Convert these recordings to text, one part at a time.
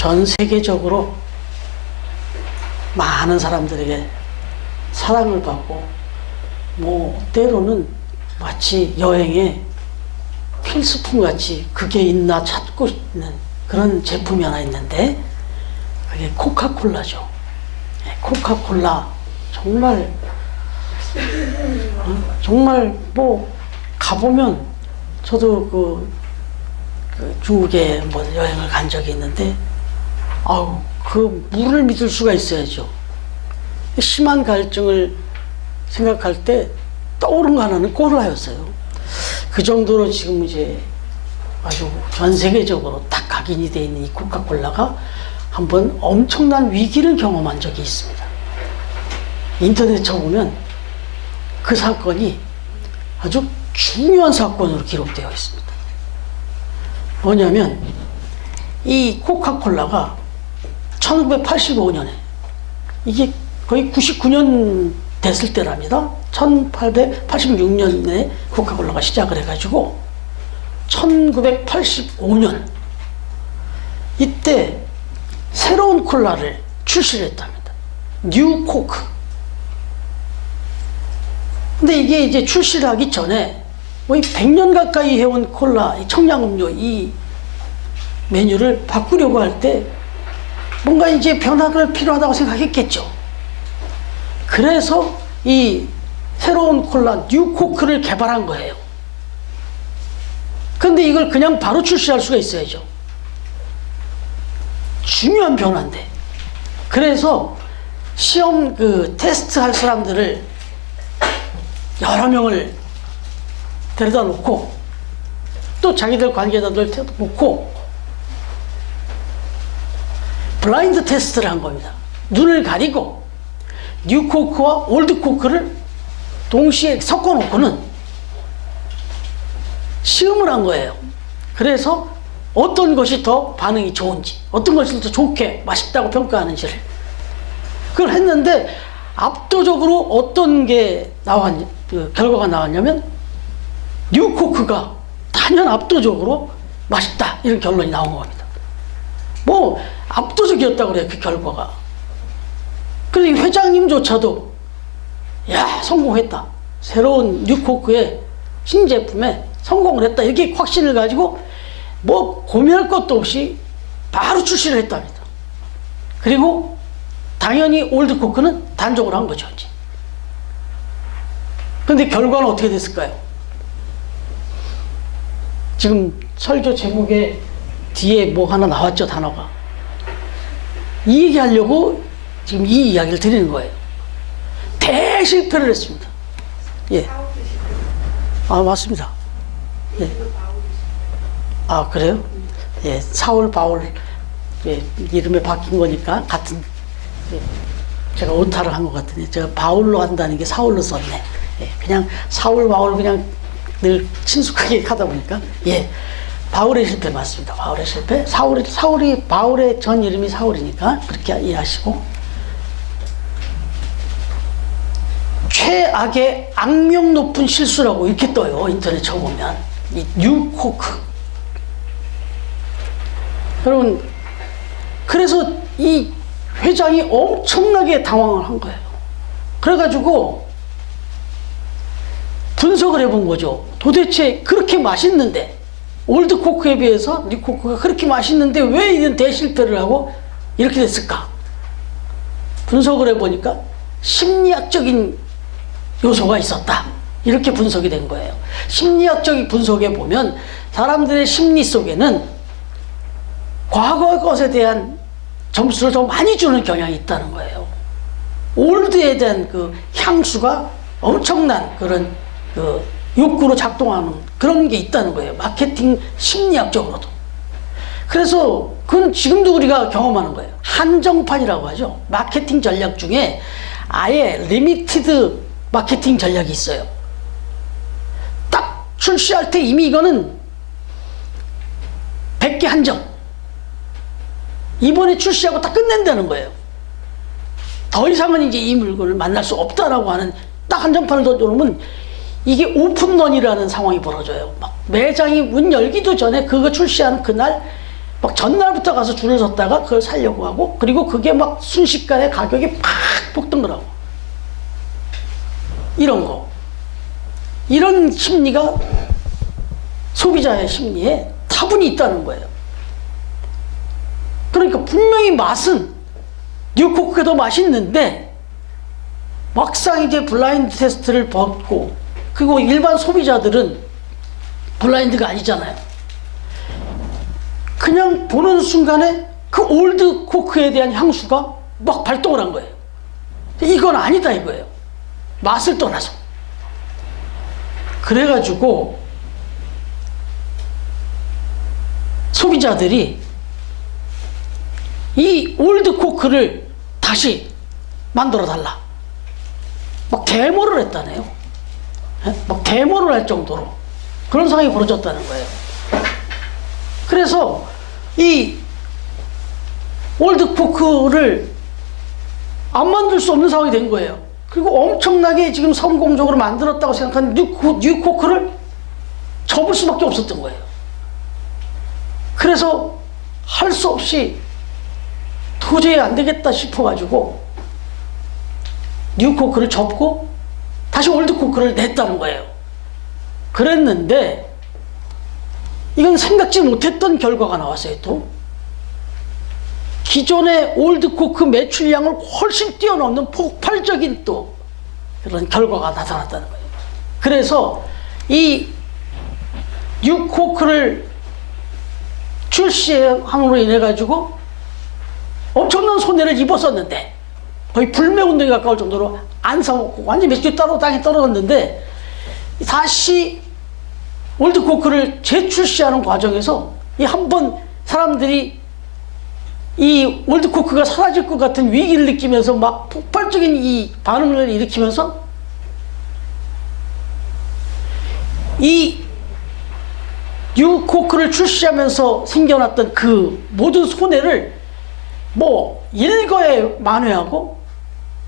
전 세계적으로 많은 사람들에게 사랑을 받고 뭐 때로는 마치 여행에 필수품같이 그게 있나 찾고 있는 그런 제품이 하나 있는데 그게 코카콜라죠. 코카콜라 정말 정말 뭐 가보면 저도 그 중국에 뭐 여행을 간 적이 있는데 아우 그 물을 믿을 수가 있어야죠. 심한 갈증을 생각할 때 떠오른 거 하나는 콜라였어요. 그 정도로 지금 이제 아주 전 세계적으로 딱 각인이 되어 있는 이 코카콜라가 한번 엄청난 위기를 경험한 적이 있습니다. 인터넷 쳐보면 그 사건이 아주 중요한 사건으로 기록되어 있습니다. 뭐냐면 이 코카콜라가 1985년에 이게 거의 99년 됐을 때랍니다. 1886년에 코카콜라가 시작을 해가지고 1985년 이때 새로운 콜라를 출시를 했답니다. 뉴 코크. 근데 이게 이제 출시를 하기 전에 거의 100년 가까이 해온 콜라, 청량음료 이 메뉴를 바꾸려고 할 때 뭔가 이제 변화가 필요하다고 생각했겠죠. 그래서 이 새로운 콜라 뉴 코크를 개발한 거예요. 근데 이걸 그냥 바로 출시할 수가 있어야죠. 중요한 변화인데. 그래서 시험 테스트 할 사람들을 여러 명을 데려다 놓고 또 자기들 관계자들 놓고 블라인드 테스트를 한 겁니다. 눈을 가리고 뉴코크와 올드코크를 동시에 섞어 놓고는 시음을 한 거예요. 그래서 어떤 것이 더 반응이 좋은지, 어떤 것이 더 좋게 맛있다고 평가하는지를 그걸 했는데 압도적으로 어떤 게 결과가 나왔냐면 뉴코크가 단연 압도적으로 맛있다 이런 결론이 나온 겁니다. 뭐 압도적이었다고 그래요. 그 결과가. 그래서 회장님조차도 야 성공했다. 새로운 뉴코크의 신제품에 성공을 했다. 이렇게 확신을 가지고 뭐 고민할 것도 없이 바로 출시를 했답니다. 그리고 당연히 올드코크는 단종을 한 거죠. 그런데 결과는 어떻게 됐을까요? 지금 설교 제목에 뒤에 뭐 하나 나왔죠, 단어가. 이 얘기 하려고 지금 이 이야기를 드리는 거예요. 대실패를 했습니다. 예. 아, 맞습니다. 예. 아, 그래요? 예. 사울, 바울, 예. 이름이 바뀐 거니까 같은, 예. 제가 오타를 한 것 같은데, 제가 바울로 한다는 게 사울로 썼네. 예. 그냥 사울, 바울 그냥 늘 친숙하게 하다 보니까, 예. 바울의 실패 맞습니다. 바울의 실패. 사울이 바울의 전 이름이 사울이니까 그렇게 이해하시고, 최악의 악명 높은 실수라고 이렇게 떠요. 인터넷 쳐보면 이 뉴코크. 여러분, 그래서 이 회장이 엄청나게 당황을 한 거예요. 그래가지고 분석을 해본 거죠. 도대체 그렇게 맛있는데, 올드코크에 비해서 뉴코크가 그렇게 맛있는데 왜 이런 대실패를 하고 이렇게 됐을까? 분석을 해보니까 심리학적인 요소가 있었다. 이렇게 분석이 된 거예요. 심리학적인 분석에 보면 사람들의 심리 속에는 과거 것에 대한 점수를 더 많이 주는 경향이 있다는 거예요. 올드에 대한 그 향수가 엄청난 그런 욕구로 작동하는 그런 게 있다는 거예요. 마케팅 심리학적으로도. 그래서 그건 지금도 우리가 경험하는 거예요. 한정판이라고 하죠. 마케팅 전략 중에 아예 리미티드 마케팅 전략이 있어요. 딱 출시할 때 이미 이거는 100개 한정. 이번에 출시하고 딱 끝낸다는 거예요. 더 이상은 이제 이 물건을 만날 수 없다라고 하는 딱 한정판을 더 놓으면 이게 오픈런이라는 상황이 벌어져요. 막 매장이 문 열기도 전에 그거 출시하는 그날 막 전날부터 가서 줄을 섰다가 그걸 사려고 하고, 그리고 그게 막 순식간에 가격이 팍 폭등을 하고, 이런 거. 이런 심리가 소비자의 심리에 타분이 있다는 거예요. 그러니까 분명히 맛은 뉴코크가 더 맛있는데, 막상 이제 블라인드 테스트를 받고, 그리고 일반 소비자들은 블라인드가 아니잖아요. 그냥 보는 순간에 그 올드 코크에 대한 향수가 막 발동을 한 거예요. 이건 아니다 이거예요. 맛을 떠나서. 그래가지고 소비자들이 이 올드 코크를 다시 만들어 달라, 막 데모를 했다네요. 막 데모를 할 정도로 그런 상황이 벌어졌다는 거예요. 그래서 이 올드 코크를 안 만들 수 없는 상황이 된 거예요. 그리고 엄청나게 지금 성공적으로 만들었다고 생각하는 뉴코크를 접을 수밖에 없었던 거예요. 그래서 할 수 없이 도저히 안 되겠다 싶어가지고 뉴코크를 접고 다시 올드코크를 냈다는 거예요. 그랬는데 이건 생각지 못했던 결과가 나왔어요. 또 기존의 올드코크 매출량을 훨씬 뛰어넘는 폭발적인 또 그런 결과가 나타났다는 거예요. 그래서 이 뉴코크를 출시함으로 인해 가지고 엄청난 손해를 입었었는데, 거의 불매운동에 가까울 정도로 안 사먹고 완전히 매출이 땅에 떨어졌는데, 다시 올드코크를 재출시하는 과정에서 이 한번 사람들이 이 올드코크가 사라질 것 같은 위기를 느끼면서 막 폭발적인 이 반응을 일으키면서 이 뉴코크를 출시하면서 생겨났던 그 모든 손해를 뭐 일거에 만회하고,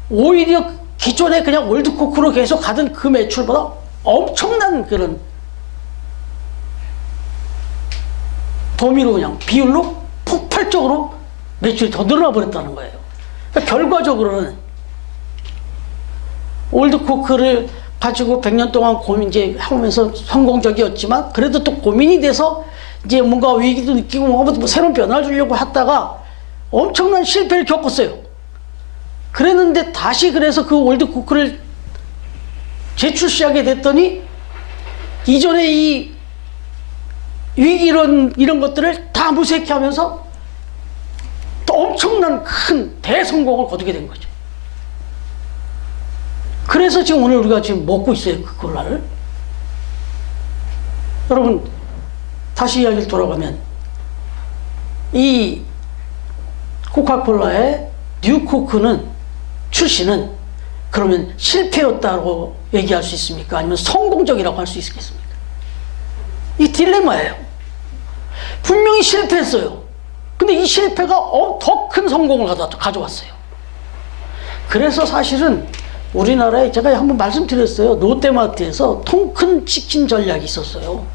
오히려 기존에 그냥 올드코크로 계속 가던 그 매출보다 엄청난 그런 범위로, 그냥 비율로 폭발적으로 매출이 더 늘어나 버렸다는 거예요. 그러니까 결과적으로는 올드코크를 가지고 100년 동안 이제 하면서 성공적이었지만, 그래도 또 고민이 돼서 이제 뭔가 위기도 느끼고 뭐 새로운 변화를 주려고 하다가 엄청난 실패를 겪었어요. 그랬는데 다시 그래서 그 올드코크를 재출시하게 됐더니 이전에 이 위기 이런 것들을 다 무색해하면서 또 엄청난 큰 대성공을 거두게 된 거죠. 그래서 지금 오늘 우리가 지금 먹고 있어요, 그 콜라를. 여러분, 다시 이야기를 돌아가면 이 코카콜라의 뉴코크는 출시는 그러면 실패였다고 얘기할 수 있습니까? 아니면 성공적이라고 할 수 있겠습니까? 이 딜레마예요. 분명히 실패했어요. 근데 이 실패가 더 큰 성공을 가져왔어요. 그래서 사실은 우리나라에 제가 한번 말씀드렸어요. 롯데마트에서 통큰 치킨 전략이 있었어요.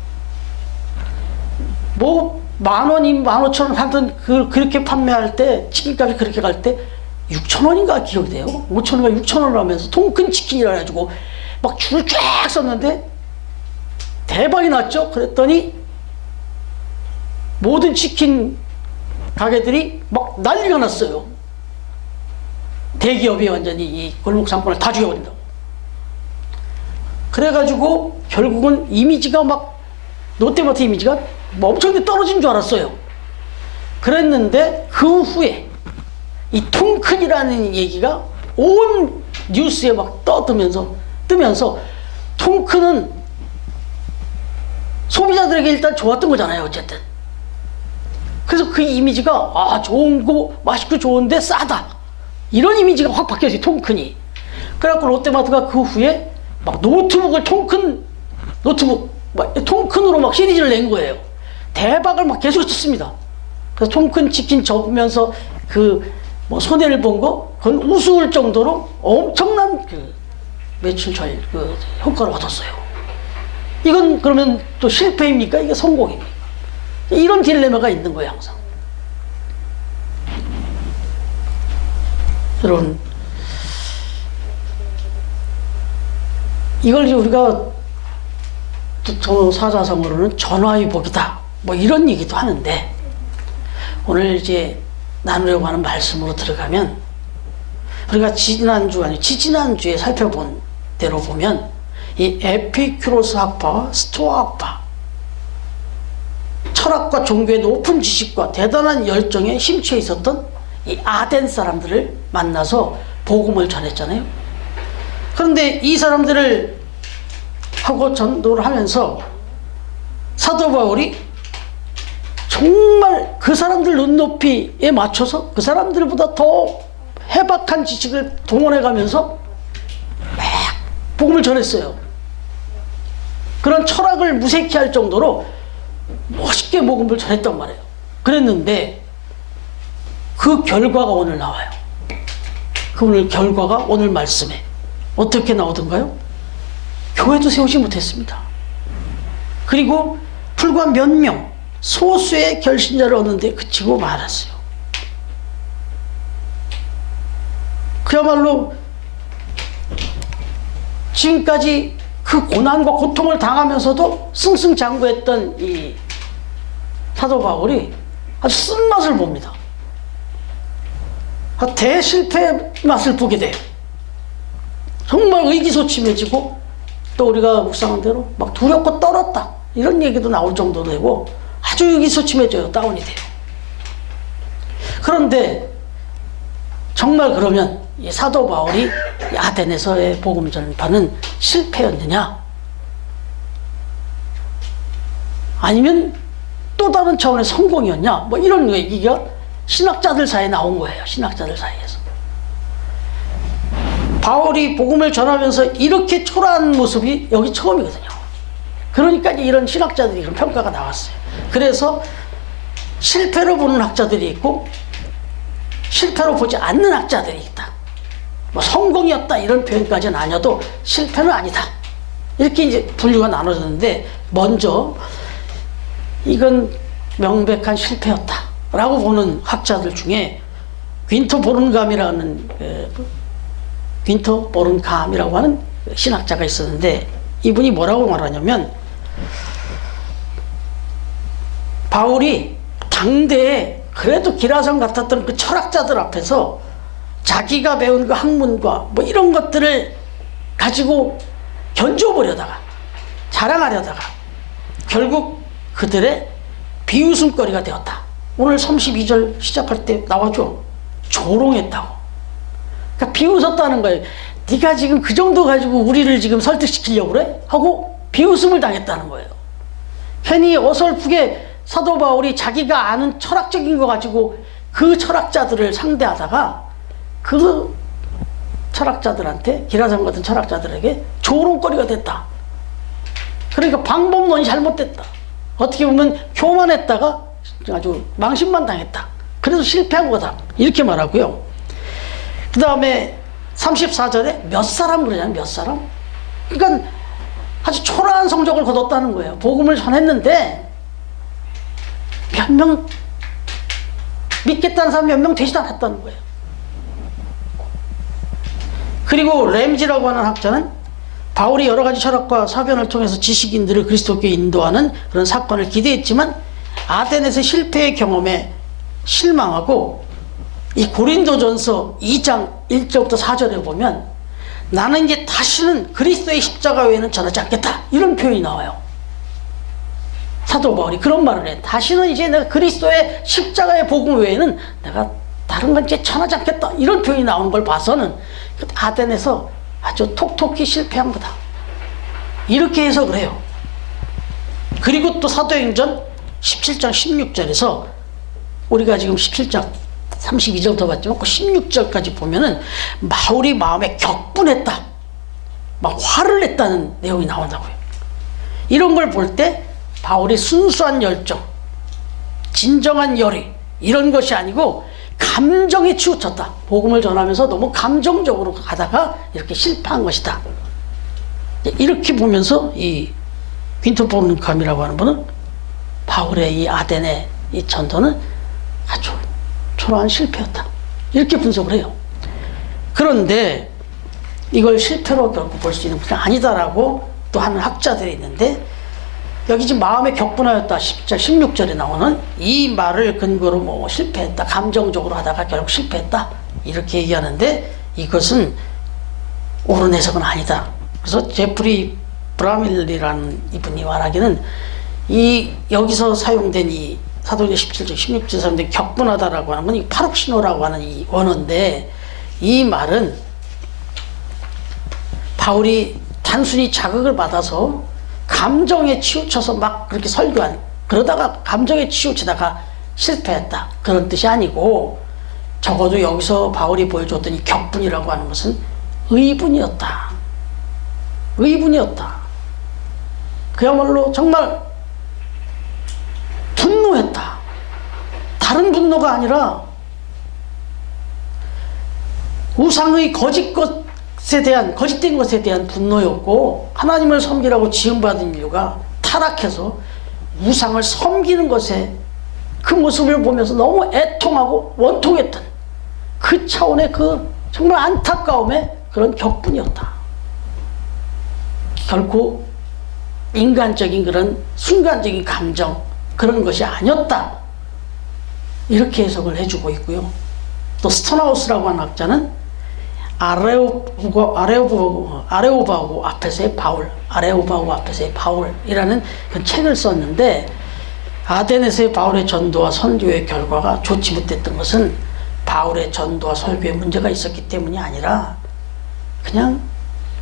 뭐 10,000원, 15,000원 하던 그렇게 판매할 때, 치킨값이 그렇게 갈 때 6,000원인가 기억이 돼요. 5,000원인가 6,000원을 하면서 통큰 치킨이라 가지고 막 줄을 쫙 섰는데 대박이 났죠. 그랬더니 모든 치킨 가게들이 막 난리가 났어요. 대기업이 완전히 이 골목 상권을 다 죽여버린다고. 그래가지고 결국은 이미지가 막, 롯데마트 이미지가 뭐 엄청나게 떨어진 줄 알았어요. 그랬는데 그 후에 이 통큰이라는 얘기가 온 뉴스에 막 뜨면서 통큰은 소비자들에게 일단 좋았던 거잖아요, 어쨌든. 그래서 그 이미지가 좋은 거, 맛있고 좋은데 싸다, 이런 이미지가 확 바뀌었어요, 통큰이. 그래갖고 롯데마트가 그 후에 막 노트북을 통큰으로 막 시리즈를 낸 거예요. 대박을 막 계속 쳤습니다. 그래서 통큰 치킨 접으면서 뭐 손해를 본 거, 그건 우스울 정도로 엄청난 매출 효과를 얻었어요. 이건 그러면 또 실패입니까? 이게 성공입니까? 이런 딜레마가 있는 거예요, 항상. 여러분, 이걸 우리가 또 사자성어로는 전화위복이다, 뭐 이런 얘기도 하는데, 오늘 이제 나누려고 하는 말씀으로 들어가면, 우리가 지지난주 아니 지지난주에 살펴본 대로 보면 이 에피큐로스 학파와 스토아 학파, 철학과 종교의 높은 지식과 대단한 열정에 심취해 있었던 이 아덴 사람들을 만나서 복음을 전했잖아요. 그런데 이 사람들을 하고 전도를 하면서 사도 바울이 정말 그 사람들 눈높이에 맞춰서 그 사람들보다 더 해박한 지식을 동원해 가면서 막 복음을 전했어요. 그런 철학을 무색해할 정도로 멋있게 복음을 전했단 말이에요. 그랬는데 그 결과가 오늘 나와요. 그 결과가 오늘 말씀에 어떻게 나오던가요? 교회도 세우지 못했습니다. 그리고 불과 몇 명, 소수의 결신자를 얻는데 그치고 말았어요. 그야말로 지금까지 그 고난과 고통을 당하면서도 승승장구했던 이 사도 바울이 아주 쓴맛을 봅니다. 대실패의 맛을 보게 돼요. 정말 의기소침해지고, 또 우리가 묵상한 대로 막 두렵고 떨었다, 이런 얘기도 나올 정도로 되고 아주 의기소침해져요. 다운이 돼요. 그런데 정말 그러면 이 사도 바울이 아덴에서의 복음 전파는 실패였느냐? 아니면 또 다른 차원의 성공이었냐? 뭐 이런 얘기가 신학자들 사이에 나온 거예요. 신학자들 사이에서. 바울이 복음을 전하면서 이렇게 초라한 모습이 여기 처음이거든요. 그러니까 이런 신학자들이 그런 평가가 나왔어요. 그래서 실패로 보는 학자들이 있고 실패로 보지 않는 학자들이 있다. 뭐 성공이었다 이런 표현까지는 아니어도 실패는 아니다, 이렇게 이제 분류가 나눠졌는데, 먼저 이건 명백한 실패였다 라고 보는 학자들 중에 윈터 보른감이라고 하는 신학자가 있었는데, 이분이 뭐라고 말하냐면, 바울이 당대에 그래도 기라성 같았던 그 철학자들 앞에서 자기가 배운 그 학문과 뭐 이런 것들을 가지고 견줘보려다가, 자랑하려다가 결국 그들의 비웃음거리가 되었다. 오늘 32절 시작할 때 나와줘. 조롱했다고. 그러니까 비웃었다는 거예요. 네가 지금 그 정도 가지고 우리를 지금 설득시키려고 그래? 하고 비웃음을 당했다는 거예요. 괜히 어설프게 사도 바울이 자기가 아는 철학적인 거 가지고 그 철학자들을 상대하다가 그 철학자들한테, 기라성 같은 철학자들에게 조롱거리가 됐다. 그러니까 방법론이 잘못됐다. 어떻게 보면 교만했다가 아주 망신만 당했다. 그래서 실패한 거다. 이렇게 말하고요. 그 다음에 34절에 몇 사람 그러냐면 몇 사람? 그러니까 아주 초라한 성적을 거뒀다는 거예요. 복음을 전했는데 몇 명, 믿겠다는 사람이 몇 명 되지도 않았다는 거예요. 그리고 램지라고 하는 학자는 바울이 여러 가지 철학과 사변을 통해서 지식인들을 그리스도께 인도하는 그런 사건을 기대했지만 아덴에서 실패의 경험에 실망하고, 이 고린도전서 2장 1절부터 4절에 보면 나는 이제 다시는 그리스도의 십자가 외에는 전하지 않겠다, 이런 표현이 나와요. 사도 바울이 그런 말을 해. 다시는 이제 내가 그리스도의 십자가의 복음 외에는 내가 다른 건 이제 전하지 않겠다, 이런 표현이 나오는 걸 봐서는 아덴에서 아주 톡톡히 실패한 거다, 이렇게 해석을 해요. 그리고 또 사도행전 17장 16절에서 우리가 지금 17장 32절부터 봤지만 그 16절까지 보면은 바울이 마음에 격분했다, 막 화를 냈다는 내용이 나온다고요. 이런 걸 볼 때 바울이 순수한 열정, 진정한 열의, 이런 것이 아니고 감정에 치우쳤다. 복음을 전하면서 너무 감정적으로 가다가 이렇게 실패한 것이다. 이렇게 보면서 이 윈터 보른감이라고 하는 분은 바울의 이 아덴의 이 전도는 아주 초라한 실패였다, 이렇게 분석을 해요. 그런데 이걸 실패로 결코 볼 수 있는 것은 아니다라고 또 하는 학자들이 있는데, 여기 지금 마음의 격분하였다 10절 16절에 나오는 이 말을 근거로 뭐 실패했다, 감정적으로 하다가 결국 실패했다 이렇게 얘기하는데, 이것은 옳은 해석은 아니다. 그래서 제프리 브라밀리라는 이분이 말하기는 이 여기서 사용된 이 사도행전 17절 16절 사용된 격분하다라고 하는 건 이 파룩시노라고 하는 이 원어인데, 이 말은 바울이 단순히 자극을 받아서 감정에 치우쳐서 막 그렇게 설교한, 그러다가 감정에 치우치다가 실패했다 그런 뜻이 아니고, 적어도 여기서 바울이 보여줬던 이 격분이라고 하는 것은 의분이었다. 의분이었다. 그야말로 정말 분노했다. 다른 분노가 아니라 우상의 거짓된 것에 대한 분노였고, 하나님을 섬기라고 지음받은 인류가 타락해서 우상을 섬기는 것에 그 모습을 보면서 너무 애통하고 원통했던 그 차원의 그 정말 안타까움의 그런 격분이었다. 결코 인간적인 그런 순간적인 감정, 그런 것이 아니었다. 이렇게 해석을 해주고 있고요. 또 스토나우스라고 하는 학자는 아레오바고 앞에서의 바울이라는 그 책을 썼는데, 아데네스의 바울의 전도와 선교의 결과가 좋지 못했던 것은 바울의 전도와 설교에 문제가 있었기 때문이 아니라, 그냥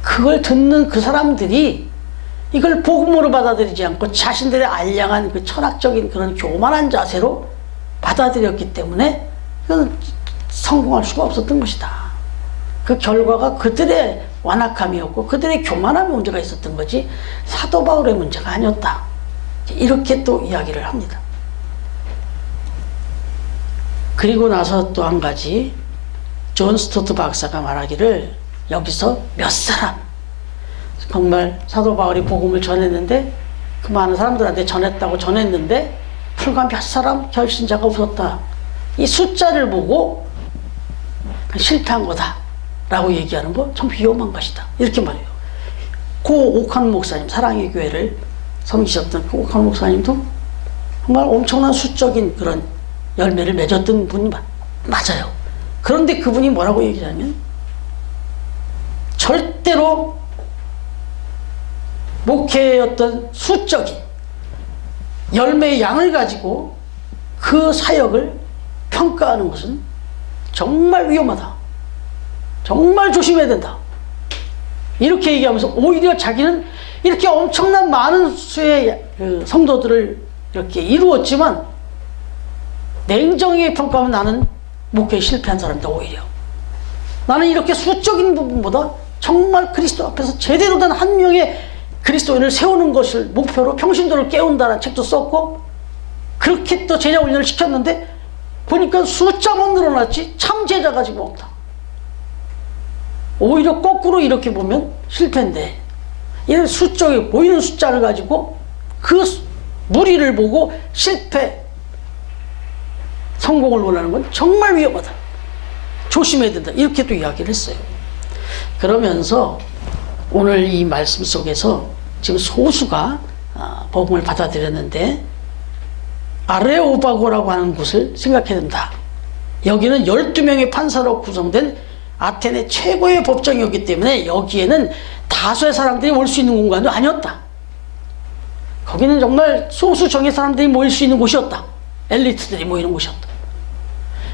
그걸 듣는 그 사람들이 이걸 복음으로 받아들이지 않고 자신들의 알량한 그 철학적인 그런 교만한 자세로 받아들였기 때문에 그건 성공할 수가 없었던 것이다. 그 결과가 그들의 완악함이었고 그들의 교만함에 문제가 있었던 거지 사도 바울의 문제가 아니었다. 이렇게 또 이야기를 합니다. 그리고 나서 또 한 가지, 존 스토트 박사가 말하기를, 여기서 몇 사람, 정말 사도 바울이 복음을 전했는데 그 많은 사람들한테 전했다고 전했는데 불과 몇 사람 결신자가 없었다. 이 숫자를 보고 실패한 거다 라고 얘기하는 거 참 위험한 것이다. 이렇게 말해요. 고 옥한 목사님, 사랑의 교회를 섬기셨던 그 옥한 목사님도 정말 엄청난 수적인 그런 열매를 맺었던 분이 맞아요. 그런데 그분이 뭐라고 얘기하냐면, 절대로 목회의 어떤 수적인 열매의 양을 가지고 그 사역을 평가하는 것은 정말 위험하다. 정말 조심해야 된다. 이렇게 얘기하면서 오히려 자기는 이렇게 엄청난 많은 수의 그 성도들을 이렇게 이루었지만 냉정하게 평가하면 나는 목회에 실패한 사람이다. 오히려 나는 이렇게 수적인 부분보다 정말 그리스도 앞에서 제대로 된 한 명의 그리스도인을 세우는 것을 목표로 평신도를 깨운다는 책도 썼고, 그렇게 또 제자 훈련을 시켰는데 보니까 숫자만 늘어났지 참 제자가 지금 없다. 오히려 거꾸로 이렇게 보면 실패인데, 이런 수적이 보이는 숫자를 가지고 그 무리를 보고 실패, 성공을 원하는 건 정말 위험하다. 조심해야 된다. 이렇게 또 이야기를 했어요. 그러면서 오늘 이 말씀 속에서 지금 소수가 복음을 받아들였는데, 아레오바고라고 하는 곳을 생각해야 된다. 여기는 12명의 판사로 구성된 아테네 최고의 법정이었기 때문에 여기에는 다수의 사람들이 올 수 있는 공간도 아니었다. 거기는 정말 소수 정의 사람들이 모일 수 있는 곳이었다. 엘리트들이 모이는 곳이었다.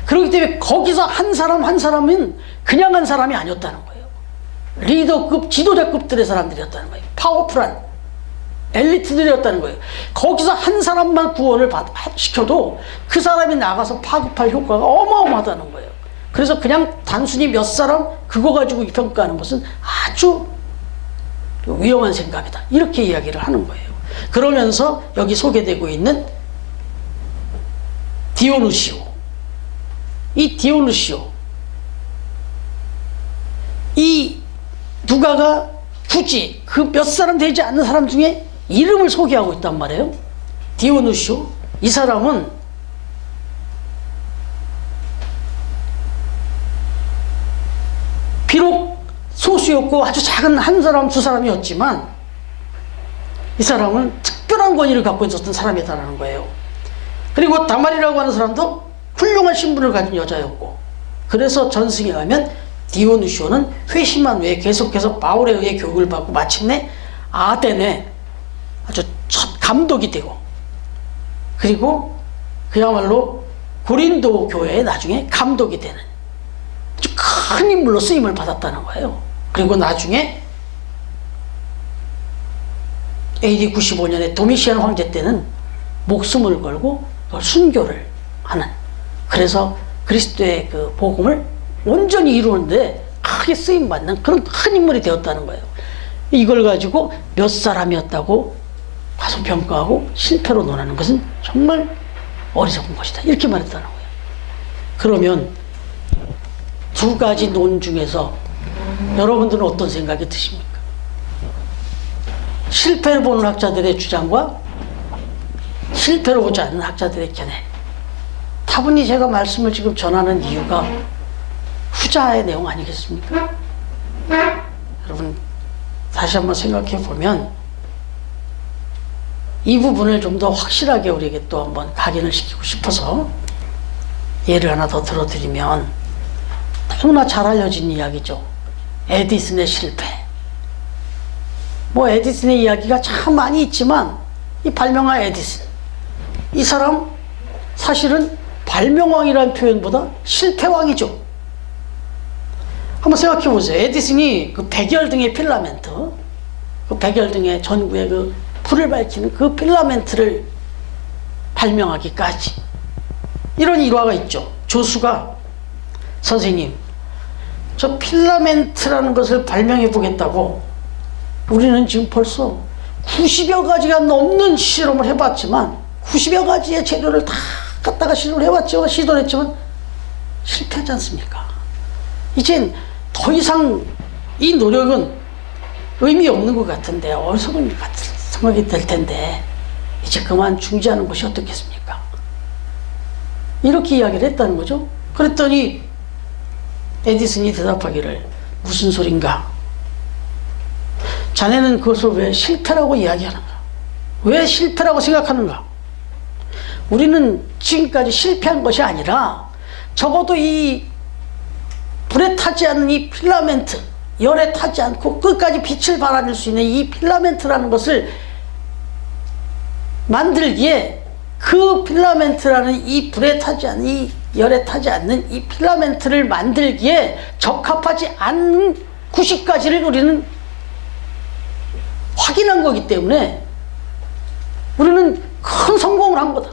그렇기 때문에 거기서 한 사람 한 사람은 그냥 한 사람이 아니었다는 거예요. 리더급, 지도자급들의 사람들이었다는 거예요. 파워풀한 엘리트들이었다는 거예요. 거기서 한 사람만 구원을 시켜도 그 사람이 나가서 파급할 효과가 어마어마하다는 거예요. 그래서 그냥 단순히 몇 사람 그거 가지고 평가하는 것은 아주 위험한 생각이다. 이렇게 이야기를 하는 거예요. 그러면서 여기 소개되고 있는 디오누시오, 이 디오누시오, 이 누가가 굳이 그 몇 사람 되지 않는 사람 중에 이름을 소개하고 있단 말이에요. 디오누시오, 이 사람은 비록 소수였고 아주 작은 한 사람 두 사람이었지만 이 사람은 특별한 권위를 갖고 있었던 사람이다라는 거예요. 그리고 다말이라고 하는 사람도 훌륭한 신분을 가진 여자였고, 그래서 전승에 가면 디오누시오는 회심한 후에 계속해서 바울에 의해 교육을 받고 마침내 아덴에 아주 첫 감독이 되고, 그리고 그야말로 고린도 교회에 나중에 감독이 되는 아주 큰 인물로 쓰임을 받았다는 거예요. 그리고 나중에 AD 95년에 도미시안 황제 때는 목숨을 걸고 그걸 순교를 하는, 그래서 그리스도의 그 복음을 온전히 이루는데 크게 쓰임받는 그런 큰 인물이 되었다는 거예요. 이걸 가지고 몇 사람이었다고 과소평가하고 실패로 논하는 것은 정말 어리석은 것이다, 이렇게 말했다는 거예요. 그러면 두 가지 논 중에서 여러분들은 어떤 생각이 드십니까? 실패를 보는 학자들의 주장과 실패를 보지 않는 학자들의 견해. 다분히 제가 말씀을 지금 전하는 이유가 후자의 내용 아니겠습니까? 여러분 다시 한번 생각해 보면 이 부분을 좀 더 확실하게 우리에게 또 한번 각인을 시키고 싶어서 예를 하나 더 들어드리면, 너무나 잘 알려진 이야기죠. 에디슨의 실패. 뭐 에디슨의 이야기가 참 많이 있지만 이 발명왕 에디슨, 이 사람 사실은 발명왕이라는 표현보다 실패왕이죠. 한번 생각해 보세요. 에디슨이 그 백열등의 필라멘트, 그 백열등의 전구에 그 불을 밝히는 그 필라멘트를 발명하기까지 이런 일화가 있죠. 조수가 선생님, 저 필라멘트라는 것을 발명해 보겠다고 우리는 지금 벌써 90여 가지가 넘는 실험을 해봤지만 90여 가지의 재료를 다 갖다가 시도를 해봤죠. 시도를 했지만 실패하지 않습니까? 이젠 더 이상 이 노력은 의미 없는 것 같은데, 어리석은 생각이 될 텐데 이제 그만 중지하는 것이 어떻겠습니까? 이렇게 이야기를 했다는 거죠. 그랬더니 에디슨이 대답하기를, 무슨 소린가? 자네는 그것을 왜 실패라고 이야기하는가? 왜 실패라고 생각하는가? 우리는 지금까지 실패한 것이 아니라 적어도 이 불에 타지 않는 이 필라멘트, 열에 타지 않고 끝까지 빛을 발하낼 수 있는 이 필라멘트라는 것을 만들기에, 그 필라멘트라는 이 불에 타지 않는, 이 열에 타지 않는 이 필라멘트를 만들기에 적합하지 않은 90가지를 우리는 확인한 거기 때문에 우리는 큰 성공을 한 거다.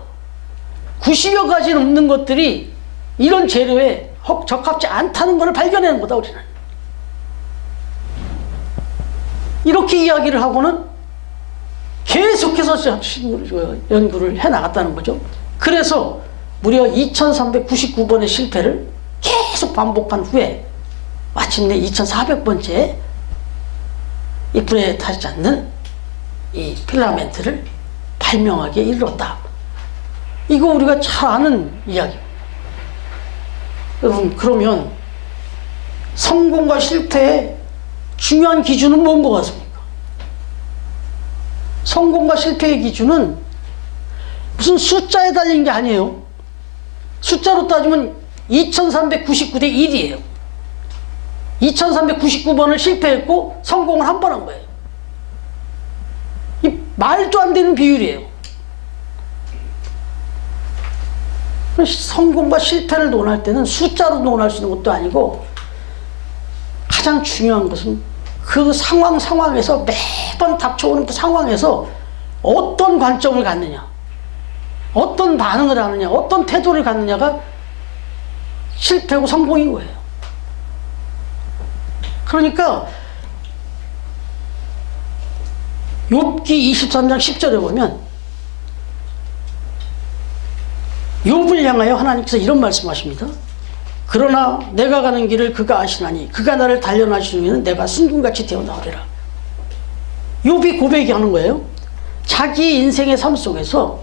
90여 가지 넘는 것들이 이런 재료에 적합지 않다는 것을 발견하는 거다, 우리는. 이렇게 이야기를 하고는 계속해서 연구를 해 나갔다는 거죠. 그래서 무려 2399번의 실패를 계속 반복한 후에 마침내 2400번째 이 불에 타지 않는 이 필라멘트를 발명하기에 이르렀다. 이거 우리가 잘 아는 이야기입니다. 여러분, 그러면 성공과 실패의 중요한 기준은 뭔 것 같습니까? 성공과 실패의 기준은 무슨 숫자에 달린 게 아니에요. 숫자로 따지면 2399대 1이에요. 2399번을 실패했고 성공을 한 번 한 거예요. 이 말도 안 되는 비율이에요. 성공과 실패를 논할 때는 숫자로 논할 수 있는 것도 아니고, 가장 중요한 것은 그 상황에서 매번 닥쳐오는 그 상황에서 어떤 관점을 갖느냐, 어떤 반응을 하느냐, 어떤 태도를 갖느냐가 실패고 성공인 거예요. 그러니까 욥기 23장 10절에 보면 욥을 향하여 하나님께서 이런 말씀하십니다. 그러나 내가 가는 길을 그가 아시나니 그가 나를 단련하시는 내가 순금같이 되어 나오리라. 욥이 고백하는 거예요. 자기 인생의 삶 속에서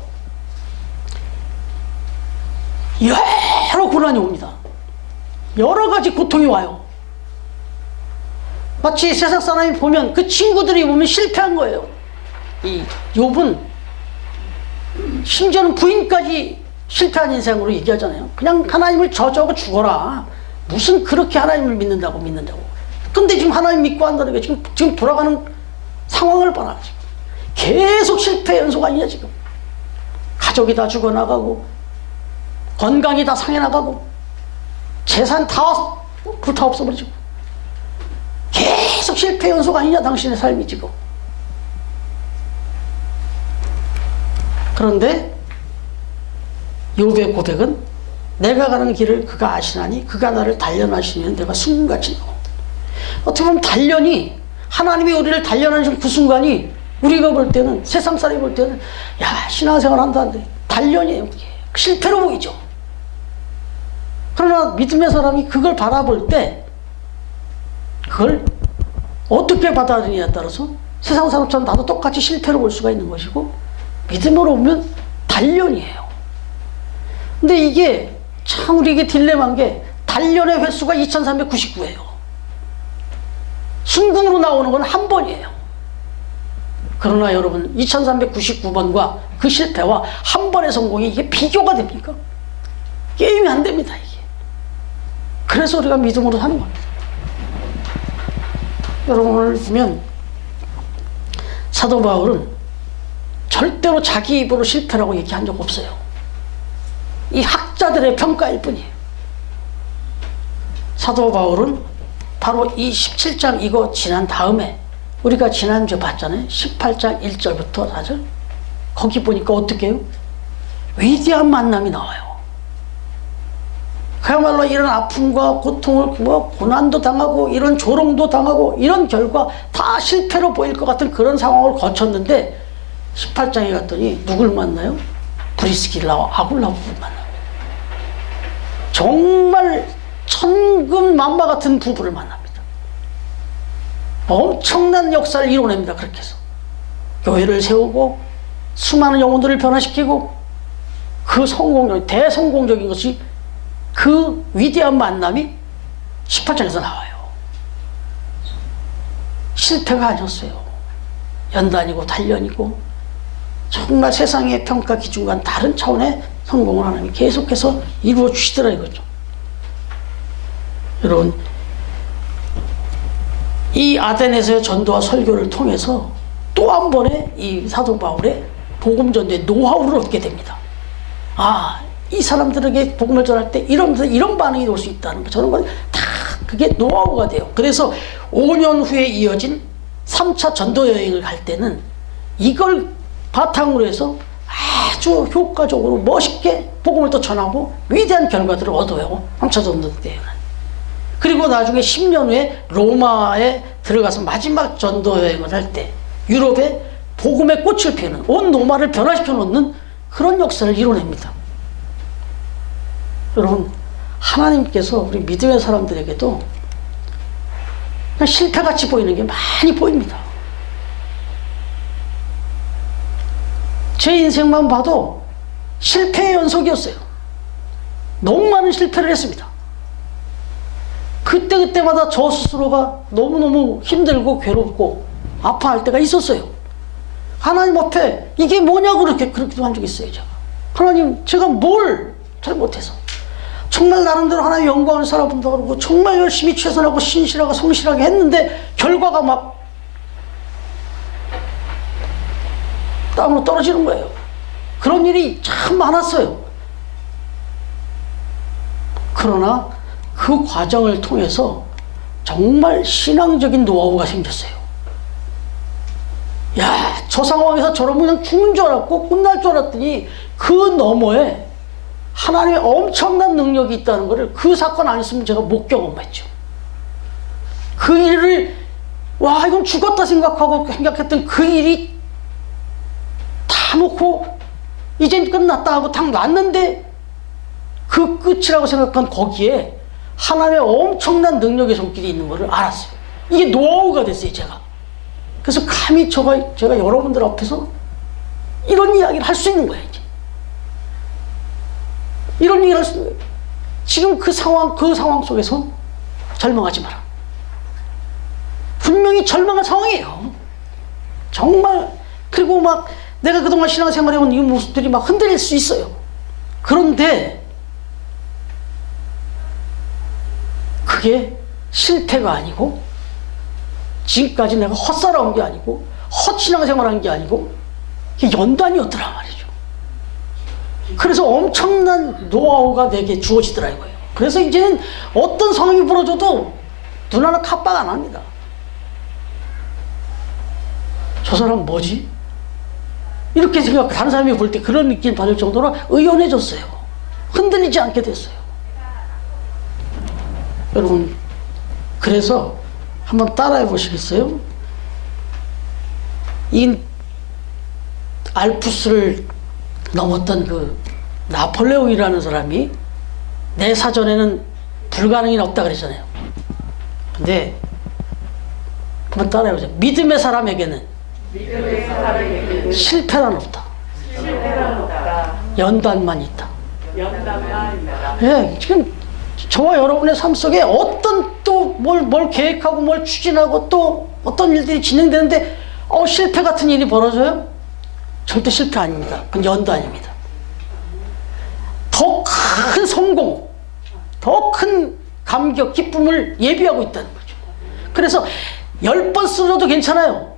여러 고난이 옵니다. 여러 가지 고통이 와요. 마치 세상 사람이 보면 그 친구들이 보면 실패한 거예요. 이 욥은 심지어는 부인까지 실패한 인생으로 얘기하잖아요. 그냥 하나님을 저주하고 죽어라. 무슨 그렇게 하나님을 믿는다고. 근데 지금 하나님 믿고 한다는 게 지금 돌아가는 상황을 봐라. 지금 계속 실패 연속 아니냐 지금. 가족이 다 죽어나가고 건강이 다 상해나가고 재산 다 불타 없어버리고 계속 실패 연속 아니냐 당신의 삶이 지금. 그런데 욥의 고백은 내가 가는 길을 그가 아시나니 그가 나를 단련하시니 내가 순간같이 나온다. 어떻게 보면 단련이 하나님이 우리를 단련하시는 그 순간이 우리가 볼 때는 세상 사람이 볼 때는 야 신앙생활 한다는데 단련이에요. 그게 실패로 보이죠. 그러나 믿음의 사람이 그걸 바라볼 때 그걸 어떻게 받아들이냐에 따라서 세상 사람처럼 나도 똑같이 실패로 볼 수가 있는 것이고 믿음으로 보면 단련이에요. 근데 이게 참 우리에게 딜레마인 게 단련의 횟수가 2399예요. 순금으로 나오는 건 한 번이에요. 그러나 여러분 2399번과 그 실패와 한 번의 성공이 이게 비교가 됩니까? 게임이 안 됩니다. 이게. 그래서 우리가 믿음으로 사는 겁니다. 여러분 오늘 보면 사도 바울은 절대로 자기 입으로 실패라고 얘기한 적 없어요. 이 학자들의 평가일 뿐이에요. 사도 바울은 바로 이 17장 이거 지난 다음에 우리가 지난주에 봤잖아요. 18장 1절부터 4절 거기 보니까 어떻게 해요? 위대한 만남이 나와요. 그야말로 이런 아픔과 고통을 고난도 당하고 이런 조롱도 당하고 이런 결과 다 실패로 보일 것 같은 그런 상황을 거쳤는데 18장에 갔더니 누굴 만나요? 브리스길라와 아굴라를 만납니다. 정말 천군만마 같은 부부를 만납니다. 엄청난 역사를 이뤄냅니다. 그렇게 해서 교회를 세우고 수많은 영혼들을 변화시키고 그 대성공적인 것이 그 위대한 만남이 18장에서 나와요. 실패가 아니었어요. 연단이고 단련이고 정말 세상의 평가 기준과는 다른 차원의 성공을 하나님이 계속해서 이루어 주시더라 이거죠. 여러분 이 아덴에서의 전도와 설교를 통해서 또 한 번의 이 사도 바울의 복음 전도의 노하우를 얻게 됩니다. 아, 이 사람들에게 복음을 전할 때 이런 반응이 올 수 있다는 거, 저런 건 다 그게 노하우가 돼요. 그래서 5년 후에 이어진 3차 전도 여행을 갈 때는 이걸 바탕으로 해서 아주 효과적으로 멋있게 복음을 또 전하고 위대한 결과들을 얻어요. 3차 전도 때는. 그리고 나중에 10년 후에 로마에 들어가서 마지막 전도 여행을 할 때 유럽에 복음의 꽃을 피우는 온 로마를 변화시켜 놓는 그런 역사를 이뤄냅니다. 여러분 하나님께서 우리 믿음의 사람들에게도 그냥 실패같이 보이는 게 많이 보입니다. 제 인생만 봐도 실패의 연속이었어요. 너무 많은 실패를 했습니다. 그때마다 저 스스로가 너무너무 힘들고 괴롭고 아파할 때가 있었어요. 하나님 앞에 이게 뭐냐고 그렇게도 한 적이 있어요. 하나님 제가 뭘 잘못해서 정말 나름대로 하나님 영광을 살아본다고 그러고 정말 열심히 최선하고 신실하고 성실하게 했는데 결과가 막 땅으로 떨어지는 거예요. 그런 일이 참 많았어요. 그러나 그 과정을 통해서 정말 신앙적인 노하우가 생겼어요. 야, 저 상황에서 저러면 그냥 죽는 줄 알았고 끝날 줄 알았더니 그 너머에 하나님의 엄청난 능력이 있다는 것을 그 사건 안 했으면 제가 못 경험했죠. 그 일을 와 이건 죽었다 생각했던 그 일이 다 놓고 이젠 끝났다 하고 딱 놨는데 그 끝이라고 생각한 거기에 하나님의 엄청난 능력의 손길이 있는 것을 알았어요. 이게 노하우가 됐어요. 그래서 감히 제가 여러분들 앞에서 이런 이야기를 할 수 있는 거예요. 이제. 이런 얘기를 할 수 있는 거예요. 지금 그 상황 속에서 절망하지 마라. 분명히 절망한 상황이에요. 정말. 그리고 막 내가 그동안 신앙생활해온 이 모습들이 막 흔들릴 수 있어요. 그런데 그게 실패가 아니고, 지금까지 내가 헛살아온 게 아니고 헛신앙생활한 게 아니고 이게 연단이었더라 말이죠. 그래서 엄청난 노하우가 내게 주어지더라 이거예요. 그래서 이제는 어떤 상황이 벌어져도 눈 하나 깜빡 안 합니다. 저 사람 뭐지? 이렇게 생각, 다른 사람이 볼 때 그런 느낌 받을 정도로 의연해졌어요. 흔들리지 않게 됐어요. 여러분, 그래서 한번 따라해 보시겠어요? 이 알프스를 넘었던 그 나폴레옹이라는 사람이 내 사전에는 불가능이 없다 그랬잖아요. 근데 한번 따라해 보세요. 믿음의 사람에게는 실패란 없다. 연단만 있다. 예, 지금 저와 여러분의 삶 속에 어떤 또 뭘 계획하고 뭘 추진하고 또 어떤 일들이 진행되는데 실패 같은 일이 벌어져요? 절대 실패 아닙니다. 그건 연단입니다. 더 큰 성공, 더 큰 감격, 기쁨을 예비하고 있다는 거죠. 그래서 10번 쓰러져도 괜찮아요.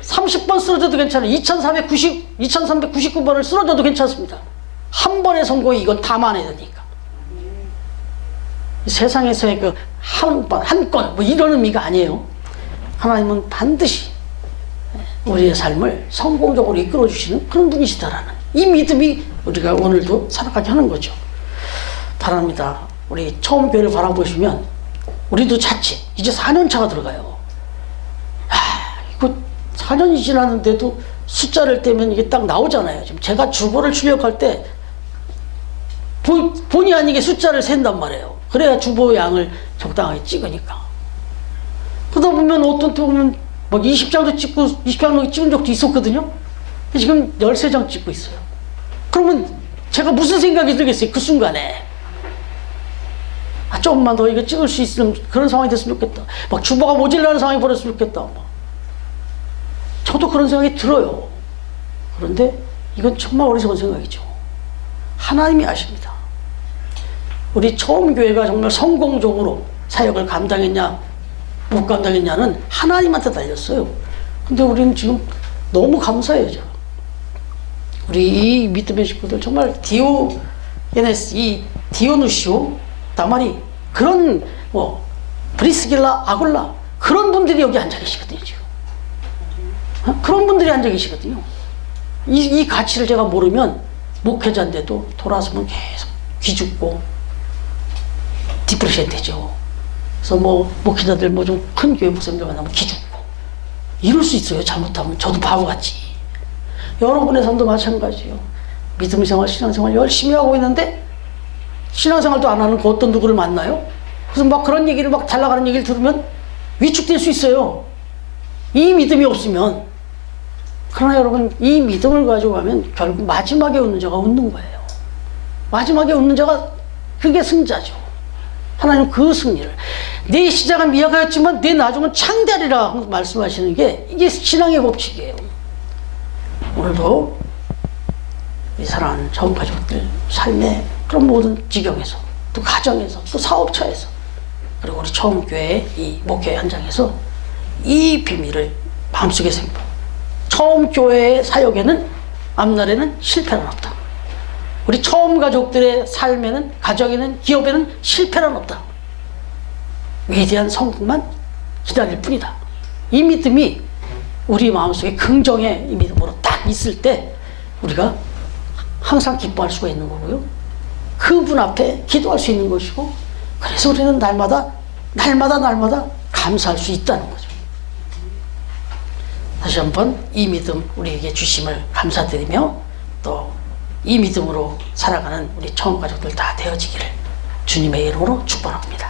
30번 쓰러져도 괜찮아요. 2399번을 쓰러져도 괜찮습니다. 한 번의 성공이 이건 담아내야 되니까. 세상에서의 그 한 번, 한 건, 뭐 이런 의미가 아니에요. 하나님은 반드시 우리의 삶을 성공적으로 이끌어 주시는 그런 분이시다라는 이 믿음이 우리가 오늘도 살아가게 하는 거죠. 바랍니다. 우리 처음 교회를 바라보시면 우리도 자칫 이제 4년 차가 들어가요. 이거 4년이 지났는데도 숫자를 떼면 이게 딱 나오잖아요. 지금 제가 주보를 출력할 때 본의 아니게 숫자를 센단 말이에요. 그래야 주보 양을 적당하게 찍으니까. 그러다 보면 어떤 때 보면 막 20장도 찍고 20장도 찍은 적도 있었거든요. 지금 13장 찍고 있어요. 그러면 제가 무슨 생각이 들겠어요? 그 순간에. 조금만 더 이거 찍을 수 있으면 그런 상황이 됐으면 좋겠다. 막 주보가 모질라는 상황이 벌어졌으면 좋겠다. 저도 그런 생각이 들어요. 그런데 이건 정말 어리석은 생각이죠. 하나님이 아십니다. 우리 처음 교회가 정말 성공적으로 사역을 감당했냐 못 감당했냐는 하나님한테 달렸어요. 근데 우리는 지금 너무 감사해요. 우리 이 믿음의 식구들 정말 디오게네스, 이 디오누시오, 다마리, 그런 브리스길라, 아굴라, 그런 분들이 여기 앉아 계시거든요. 지금 그런 분들이 앉아 계시거든요. 이 가치를 제가 모르면 목회자인데도 돌아서면 계속 기죽고 디프레션 되죠. 그래서 목회자들 좀 큰 교회 목사님들 만나면 기죽고 이럴 수 있어요. 잘못하면 저도 바보같이. 여러분의 삶도 마찬가지예요. 믿음생활, 신앙생활 열심히 하고 있는데 신앙생활도 안 하는 그 어떤 누구를 만나요? 그래서 막 그런 얘기를 막 잘 나가는 얘기를 들으면 위축될 수 있어요. 이 믿음이 없으면. 그러나 여러분, 이 믿음을 가지고 가면 결국 마지막에 웃는 자가 웃는 거예요. 마지막에 웃는 자가 그게 승자죠. 하나님 그 승리를, 내 시작은 미약하였지만 내 나중은 창대하리라 말씀하시는 게 이게 신앙의 법칙이에요. 오늘도 이 사랑하는 처음 가족들 삶의 그런 모든 지경에서, 또 가정에서, 또 사업처에서, 그리고 우리 처음 교회 이 목회 현장에서 이 비밀을 마음속에 생각. 처음 교회의 사역에는, 앞날에는 실패는 없다. 우리 처음 가족들의 삶에는, 가정에는, 기업에는 실패는 없다. 위대한 성공만 기다릴 뿐이다. 이 믿음이 우리 마음속에 긍정의 이 믿음으로 딱 있을 때 우리가 항상 기뻐할 수가 있는 거고요. 그분 앞에 기도할 수 있는 것이고, 그래서 우리는 날마다 감사할 수 있다는 거죠. 다시 한번 이 믿음 우리에게 주심을 감사드리며, 또 이 믿음으로 살아가는 우리 처음 가족들 다 되어지기를 주님의 이름으로 축복합니다.